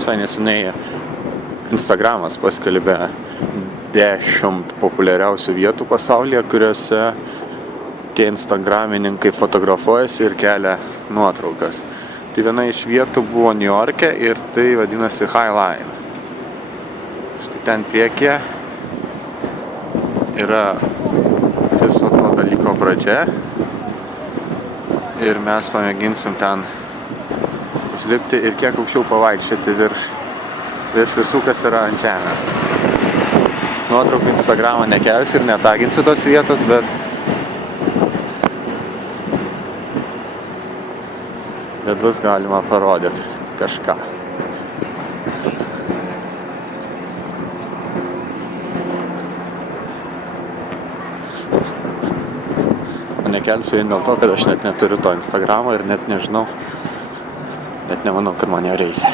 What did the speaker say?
visai neseniai Instagramas paskelbė 10 populiariausių vietų pasaulyje, kuriuose tie instagramininkai fotografuojasi ir kelia nuotraukas. Tai viena iš vietų buvo Niujorke ir tai vadinasi High Line. Štai ten priekyje yra viso to dalyko pradžia ir mes pamėginsim ten užlipti ir kiek aukščiau pavaikščioti virš visų, kas yra ant žemės. Nuotraukų Instagramą nekelsiu ir netaginsiu tos vietos, bet bus galima parodyti kažką. O nekelsiu vien dėl to, kad aš net neturiu to Instagramo ir net nežinau, net nemanau, kad man jo reikia.